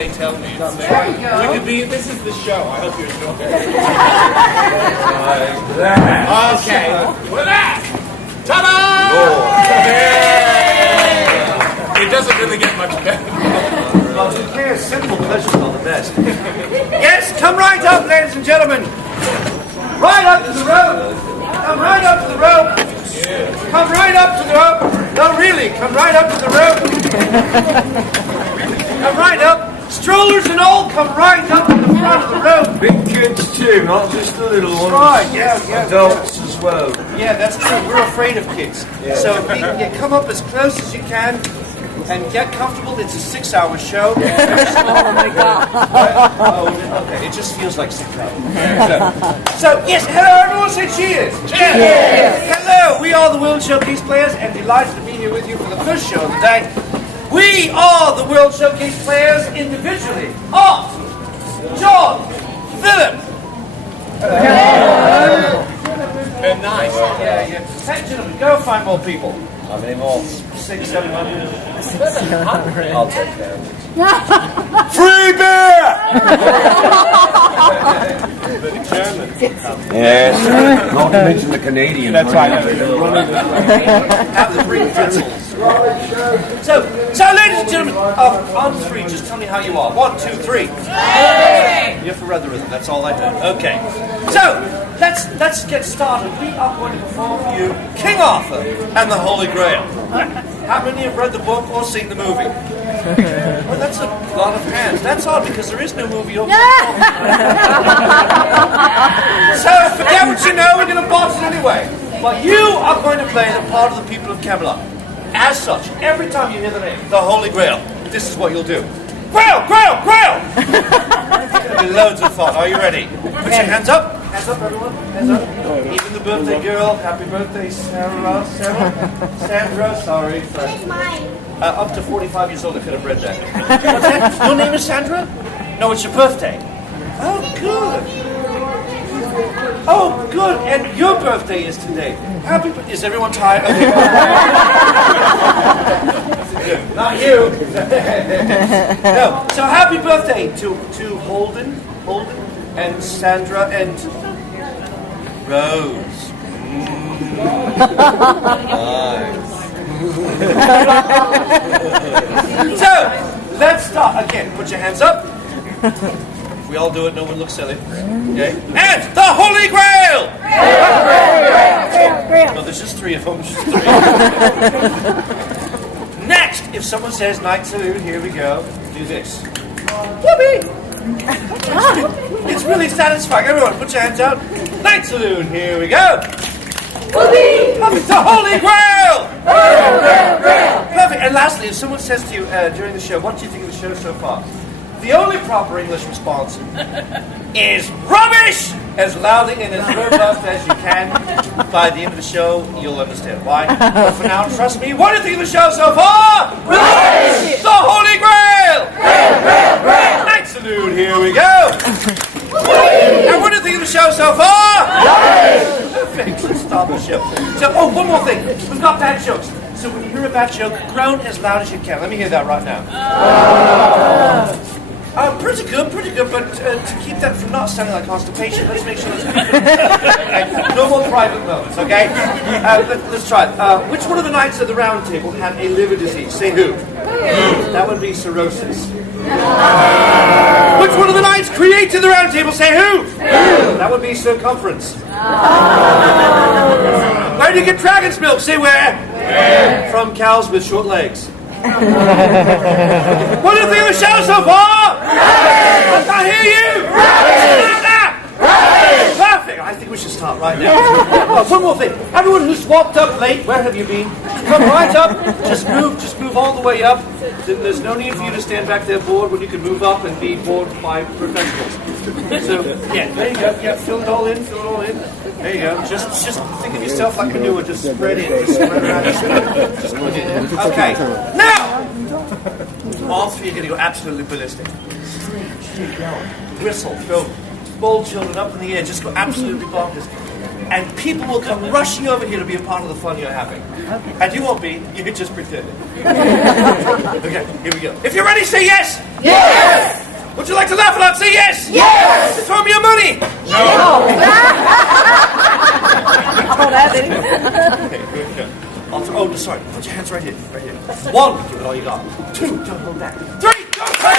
They tell me. There you go. We could be. This is the show. I hope you enjoy it. Okay. With that, ta-da! It doesn't really get much better. Well, who cares? Simple pleasures are the best. Yes, come right up, ladies and gentlemen. Right up to the rope. Come right up to the rope. Come right up to the rope. No, really, come right up to the rope. Come right up. Strollers and all, come right up to the front of the rope. Big kids too, not just the little ones. Right, yeah. Adults as well. Yeah, that's true. We're afraid of kids. Yeah. So you come up as close as you can and get comfortable. It's a 6-hour show. Oh my God. Oh, okay. It just feels like 6 hours. So, yes, hello, everyone. Say cheers. Cheers. Hello, we are the World Showcase players and delighted to be here with you for the first show of the day. We are the World Showcase players individually. Art, John, Philip. Been nice. Yeah. Hey, gentlemen, go find more people. How many more? 600, 700. I'll take care of it. Free beer! The Germans. Yes. Not to mention the Canadians. That's right. Have the free pretzels. So, ladies and gentlemen, on three, just tell me how you are. 1, 2, 3. You have to read the rhythm. That's all I do. Okay. So, let's get started. We are going to perform for you King Arthur and the Holy Grail. How many have read the book or seen the movie? Well, that's a lot of hands. That's odd because there is no movie over So forget what you know. We're going to box it anyway. But you are going to play the part of the people of Camelot. As such, every time you hear the name, the Holy Grail, this is what you'll do. Grail, Grail, Grail! It's going to be loads of fun. Are you ready? Put your hands up. Hands up, everyone. Hands up. Even the birthday girl. Happy birthday, Sarah. Sandra, sorry. It's mine. Up to 45 years old, I could have read that. What's that? Your name is Sandra? No, it's your birthday. Oh, good. Oh, good. And your birthday is today. Happy birthday. Is everyone tired? Okay. Not you. No. So happy birthday to Holden, and Sandra, and Rose. Nice. So, let's start again. Put your hands up. If we all do it, no one looks silly. Okay? And the Holy Grail! No, there's just 3 of them. Just 3. Next, if someone says night salute, here we go. Do this. Whoopee! It's really satisfying. Everyone, put your hands out. Night salute, here we go. Whoopee! It's the Holy Grail! Perfect. And lastly, if someone says to you during the show, what do you think of the show so far? The only proper English response is rubbish! As loudly and as robust as you can. By the end of the show, you'll understand why. But for now, trust me, what do you think of the show so far? Rubbish! The Holy Grail! Grail! Night salute, here we go! And what do you think of the show so far? Rubbish! Perfect, let's start the show. So, one more thing. We've got bad jokes. So when you hear a bad joke, groan as loud as you can. Let me hear that right now. Pretty good, but to keep that from not sounding like constipation, let's make sure that's okay. No more private moments, okay? Let's try it. Which one of the knights of the round table had a liver disease? Say who? That would be cirrhosis. Which one of the knights created the round table? Say who? That would be circumference. Where do you get dragon's milk? Say where? From cows with short legs. What do you think of the show so far? I can't hear you! Perfect! I think we should start right now. One more thing. Everyone who's walked up late, where have you been? Come right up. Just move all the way up. There's no need for you to stand back there bored when you can move up and be bored by professionals. So, yeah, there you go. Yeah, fill it all in. There you go. Just think of yourself like manure. Just spread it. Just spread around. Just put it in. Okay. Now, all 3 are going to go absolutely ballistic. Whistle. Go. Ball children up in the air. Just go absolutely bonkers. and people will come rushing over here to be a part of the fun you're having. Okay. And you won't be, you can just pretend it. Okay, here we go. If you're ready, say yes! Yes! Would you like to laugh aloud? Say yes! Yes! Throw me your money! No! Oh, that is. Okay, here we go. Oh, sorry. Put your hands right here. Right here. 1, give it all you got. 2, don't hold back. 3, don't hold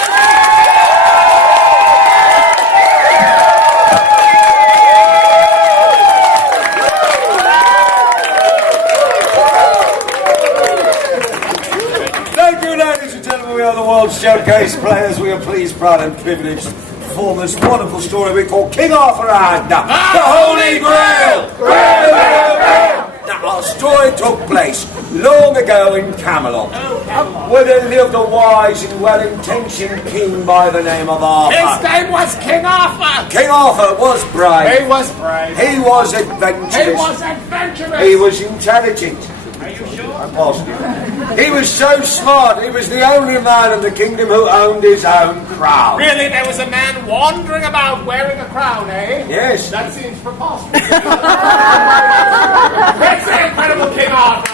Thank you, ladies and gentlemen. We are the World Showcase players. We are pleased, proud, and privileged to perform this wonderful story we call King Arthur and the Holy Grail. Now, our story took place long ago in Camelot, where there lived a wise and well-intentioned king by the name of Arthur. His name was King Arthur. King Arthur was brave. He was brave. He was adventurous. He was adventurous. He was intelligent. Are you sure? I'm positive. He was so smart, he was the only man in the kingdom who owned his own crown. Really, there was a man wandering about wearing a crown, eh? Yes. That seems preposterous. It's the incredible King Arthur.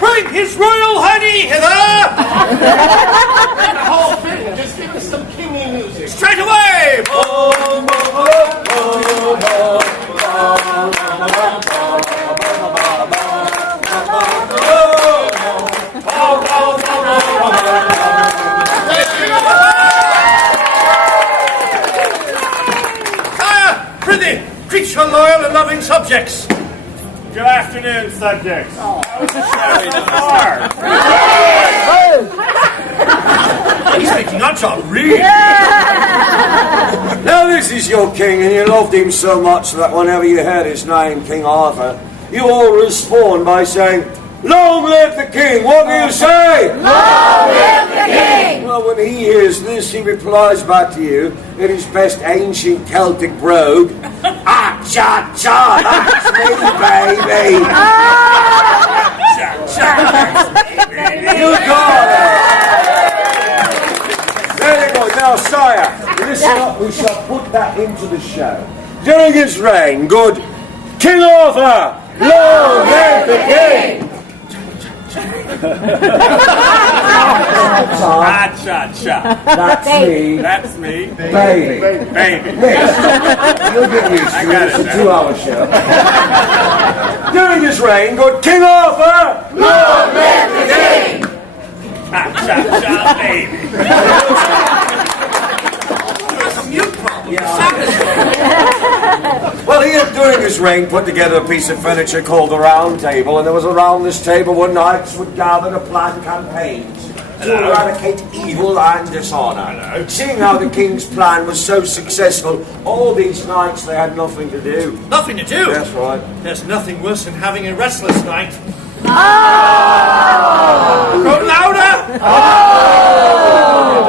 Bring his royal honey hither! The whole thing, just give us some kingy music. Straight away! Prithee, greet your loyal and loving subjects. Good afternoon, subjects. How was the show so far? He's making our job really. Now this is your king, and you loved him so much that whenever you heard his name, King Arthur, you all respond by saying, "Long live the king!" What do you say? Long live the king! Well, when he hears this, he replies back to you in his best ancient Celtic brogue, "Ah, cha, cha, that's me, baby!" You got it! Very good. Now, sire, listen up, we shall put that into the show. During his reign, good King Arthur, long live the king! Cha-cha-cha. That's me, That's me. baby. Baby. Next, you'll get used to it. got It's it a now. 2-hour show. During his reign, good King Arthur, Long live the king! Cha-cha-cha, baby. That's a mute problem. well, he had, during his reign, put together a piece of furniture called the Round Table, and there was around this table where knights would gather to plan campaigns to eradicate evil and dishonour. Seeing how the king's plan was so successful, all these nights they had nothing to do. Nothing to do. That's right. There's nothing worse than having a restless night. Oh! Go louder!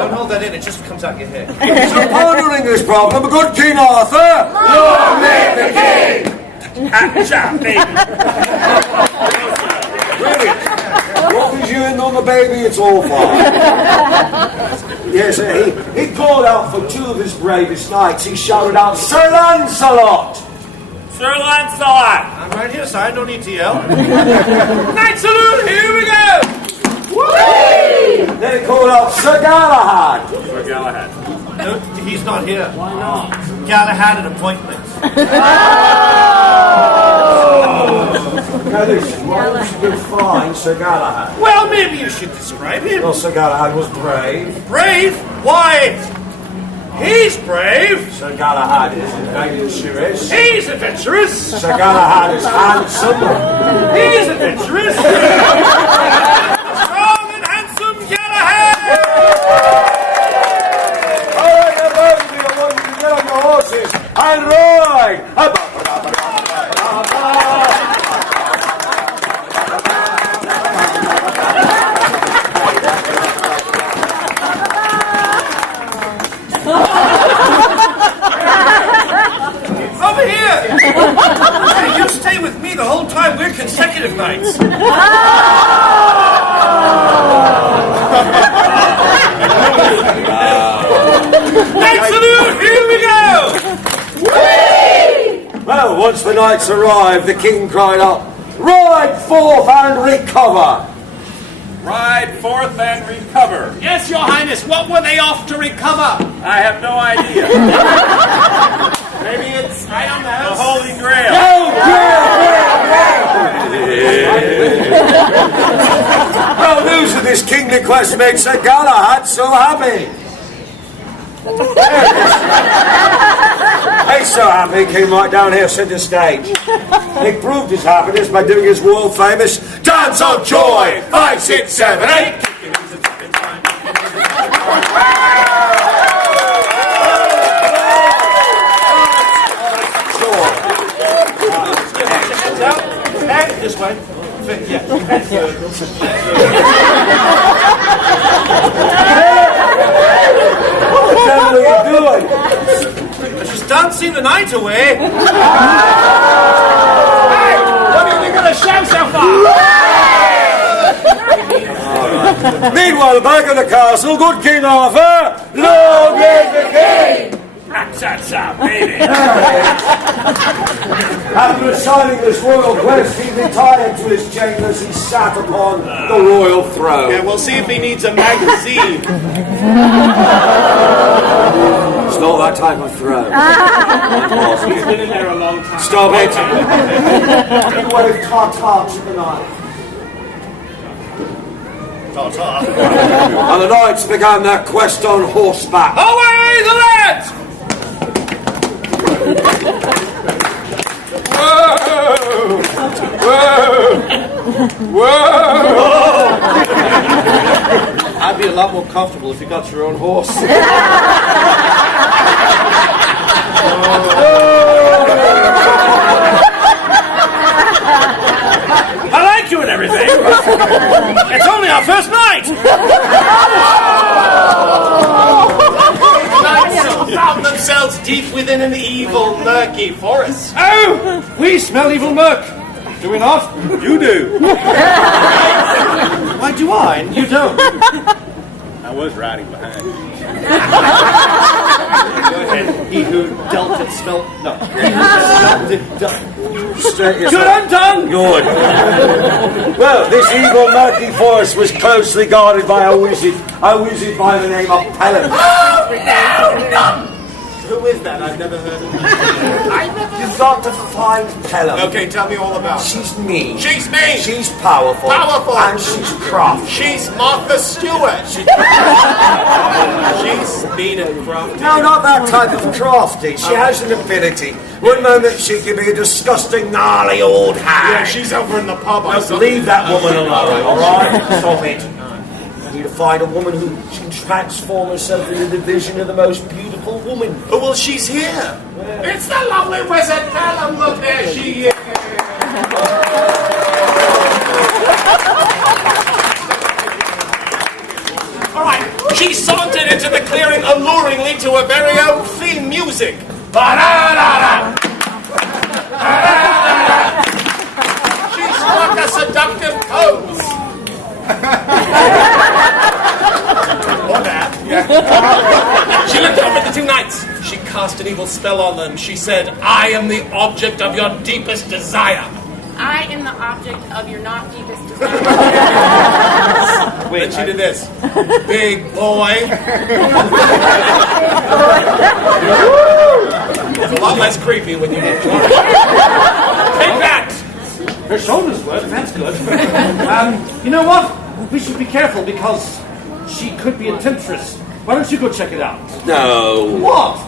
Don't hold that in, it just comes out your head. So pondering this problem, a good King Arthur, long live the king! Cha, baby. Really? What was you in on the baby? It's all fine. Yes, he called out for 2 of his bravest knights. He shouted out, "Sir Lancelot!" Sir Lancelot. I'm right here, sire, no need to yell. Night salute, here we go! Then he called out, "Sir Galahad!" Sir Galahad. No, he's not here. Why not? Galahad an appointment. Now listen, why don't you define Sir Galahad? Well, maybe you should describe him. Well, Sir Galahad was brave. Brave? Why? He's brave. Sir Galahad is adventurous. He's adventurous. Sir Galahad is handsome. He's adventurous. Strong and handsome Galahad. All right, now both of you, I want you to get on your horses and ride. Over here. You stay with me the whole time. We're consecutive nights. the knights arrived, the king cried out, "Ride forth and recover!" Ride forth and recover. Yes, Your Highness. What were they off to recover? I have no idea. Maybe it's, I don't know. The Holy Grail. Well, news of this kingly quest made Sir Galahad so happy. He's so happy, he came right down here centre stage. He proved his happiness by doing his world famous Dance of Joy! 5, 6, 7, 8! This way. Yeah. What the hell are you doing? She's dancing the night away. Hey, what are you going to shout so far? Meanwhile, back at the castle, good King Arthur, long live the king! Cha-cha, baby. After assigning this royal quest, he retired to his chambers. He sat upon the royal throne. Yeah, we'll see if he needs a magazine. It's not that type of throne. He's been in there a long time. Stop it! You wave ta-ta to the night. Ta-ta. And the knights began their quest on horseback. Away the lads! I'd be a lot more comfortable if you got your own horse. I like you and everything. It's only our first night. Found themselves deep within an evil, murky forest. Oh! We smell evil murk. Do we not? You do. Why do I and you don't? I was riding behind you. Go ahead. He who dealt it smelt. No. He who smelt it dealt. Good, I'm done. Good. Well, this evil murky forest was closely guarded by a wizard by the name of Pelham. Who is that? I've never heard of her. You've got to find Pelham. Okay, tell me all about her. She's mean. She's mean. She's powerful. Powerful. And she's crafty. She's Martha Stewart. She's mean and crafty. No, not that type of crafty. She has an ability. One moment she can be a disgusting, gnarly old hag. Yeah, she's over in the pub. I saw. Leave that woman alone, alright? Stop it. You need to find a woman who can transform herself into the vision of the most beautiful woman. Oh, well, she's here. It's the lovely wizard Pelham. Look, there she is. All right, she sauntered into the clearing alluringly to her very own theme music. Ba-da-da-da. Ba-da-da-da. She struck a seductive pose. Or that. Yeah. She looked over at the two knights. She cast an evil spell on them. She said, I am the object of your deepest desire. I am the object of your not deepest desire. Then she did this. Big boy. It's a lot less creepy when you get drunk. Take that! Her shoulders work, that's good. You know what? We should be careful because she could be a temptress. Why don't you go check it out? No. What?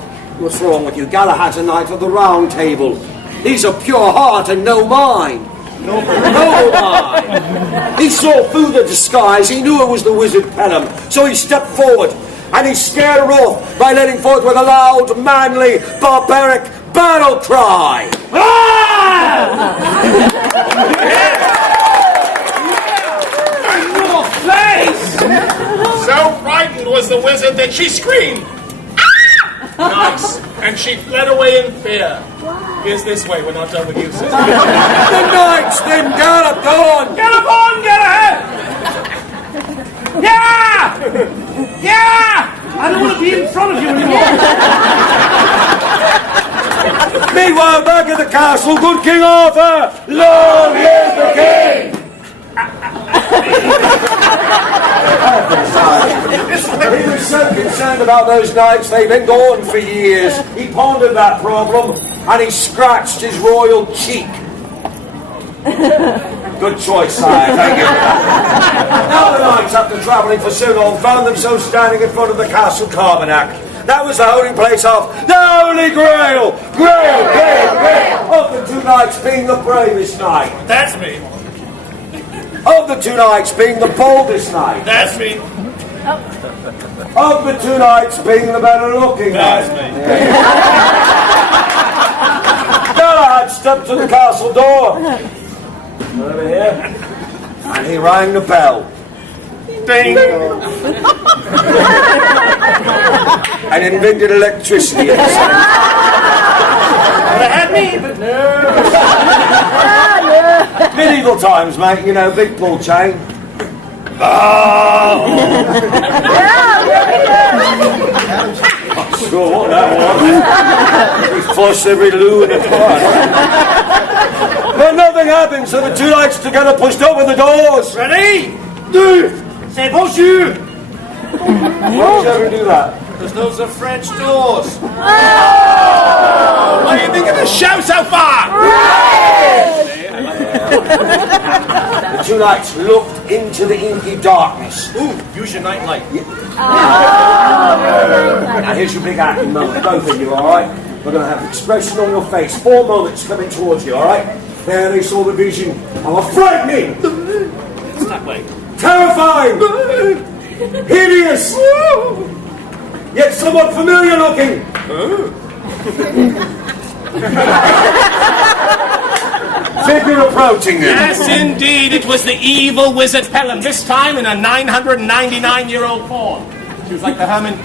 What's wrong with you? Galahad's a knight of the round table. He's a pure heart and no mind. No mind. He saw through the disguise. He knew it was the wizard Pelham. So he stepped forward and he scared her off by letting forth with a loud, manly, barbaric battle cry. Your face! So frightened was the wizard that she screamed. Nice. And she fled away in fear. Here's this way, we're not done with you, sister. The knights then galloped on. Get on, get ahead! Yeah! Yeah! I don't want to be in front of you anymore. Meanwhile, back at the castle, good King Arthur, long live the king! He was so concerned about those knights, they've been gone for years. He pondered that problem, and he scratched his royal cheek. Good choice, sire, thank you. Now the knights, after travelling for so long, found themselves standing in front of the castle Carbonac. That was the holding place of the Holy Grail! Grail! Of the two knights being the bravest knight. That's me. Of the two knights being the boldest knight. That's me. Of the two knights being the better looking knight. That's me. Galahad stepped to the castle door. Over here. And he rang the bell. Ding. And invented electricity. Would have had me, but no. Medieval times, mate, you know, big pull chain. Sure, what that was. We flushed every loo in the park. But nothing happened, so the two knights together pushed open the doors. Ready? Say bonjour. Why would you ever do that? Because those are French doors. What do you think of the show so far? The two knights looked into the inky darkness. Ooh, use your nightlight. Now here's your big acting moment, both of you, alright? We're going to have expression on your face, 4 moments coming towards you, alright? There they saw the vision of a frightening, It's that way. terrifying, hideous, yet somewhat familiar looking. Figure approaching them. Yes, indeed, it was the evil wizard Pelham, this time in a 999-year-old form. She was like the Herman King.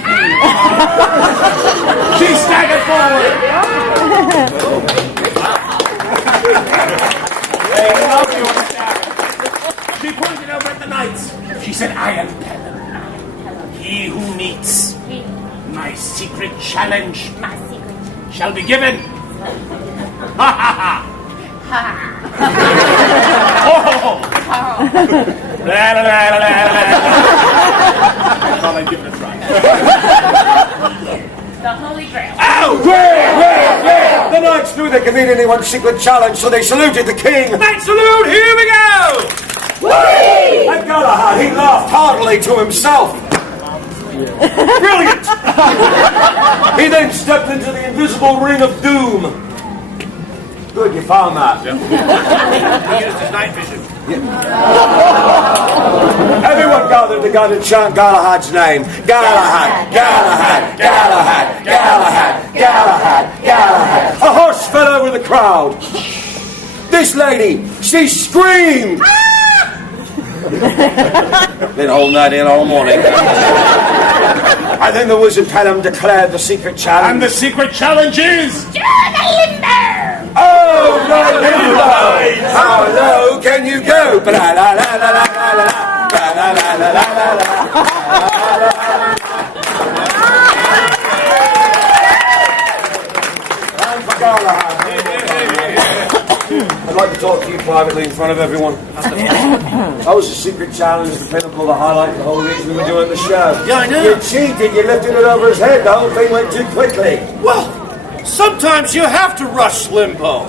She staggered forward. She pointed over at the knights. She said, I am Pelham, he who meets my secret challenge shall be given. Ha ha ha. Oh! La, la, la, la, la, la. I thought I'd give it a try. The Holy Grail. Oh! Grail! The knights knew they could meet anyone's secret challenge, so they saluted the king. Knight salute, here we go! And Galahad, he laughed heartily to himself. Brilliant! He then stepped into the invisible ring of doom. Good, you found that. He used his night vision. Everyone gathered together to chant Galahad's name. Galahad, Galahad, Galahad, Galahad, Galahad, Galahad. A hush fell over the crowd. This lady, she screamed. Been holding that in all morning. And then the wizard Pelham declared the secret challenge. And the secret challenge is... Oh, the limbo! How low can you go? I'd like to talk to you privately in front of everyone. That was a secret challenge, the pinnacle, the highlight, the whole reason we were doing the show. Yeah, I know. You cheated, you lifted it over his head, the whole thing went too quickly. Well, sometimes you have to rush limbo.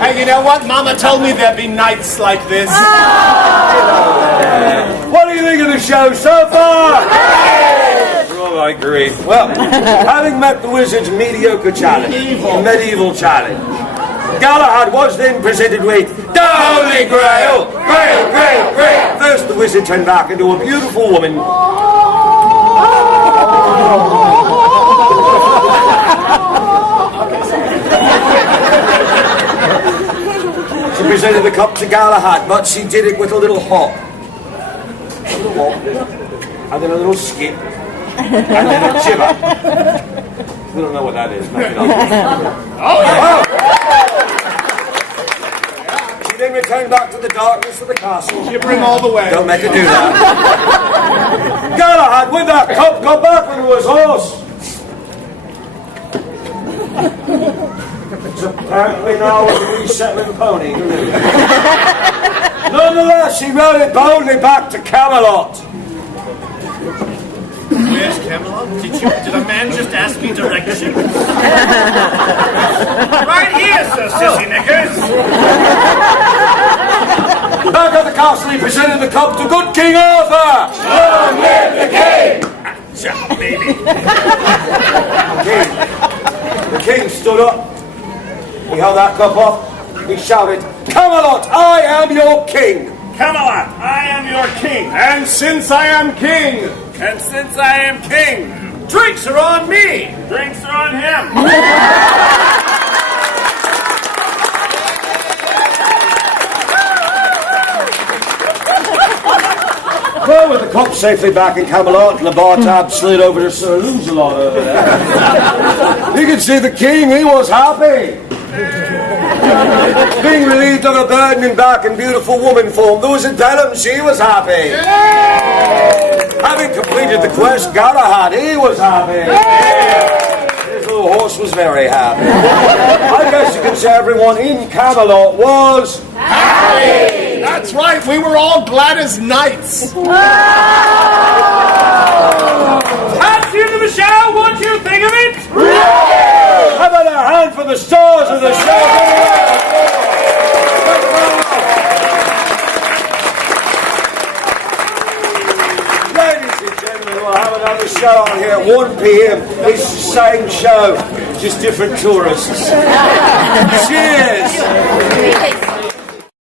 Hey, you know what? Mama told me there'd be nights like this. What do you think of the show so far? Oh, I agree. Well, having met the wizard's mediocre challenge, medieval challenge, Galahad was then presented with the Holy Grail! Grail, Grail, Grail! First, the wizard turned back into a beautiful woman. She presented the cup to Galahad, but she did it with a little hop. A little hop, and then a little skip, and then a jibber. We don't know what that is. Maybe not. Oh, yeah! She then returned back to the darkness of the castle. Gibbering all the way. Don't make her do that. Galahad, with that cup, got back onto his horse. It's apparently now a resettling pony. Nonetheless, he rode it boldly back to Camelot. Where's Camelot? Did a man just ask me directions? Right here, Sir Sissy Knickers. Back at the castle, he presented the cup to good King Arthur. Long live the king! Baby. The king stood up. He held that cup up. He shouted, Camelot, I am your king. Camelot, I am your king. And since I am king, And since I am king, drinks are on me. drinks are on him. Well, with the cup safely back in Camelot and the bar tab slid over to Sir Lancelot over there, you could see the king, he was happy. Being relieved of a burdening back in beautiful woman form, there was a Delham, she was happy. Having completed the quest Galahad, he was happy. His little horse was very happy. I guess you could say everyone in Camelot was Happy! That's right, we were all glad as knights. Hands into the show, what do you think of it? How about a hand for the stars of the show? Ladies and gentlemen, we'll have another show on here at 1 p.m. It's the same show, just different tourists. Cheers!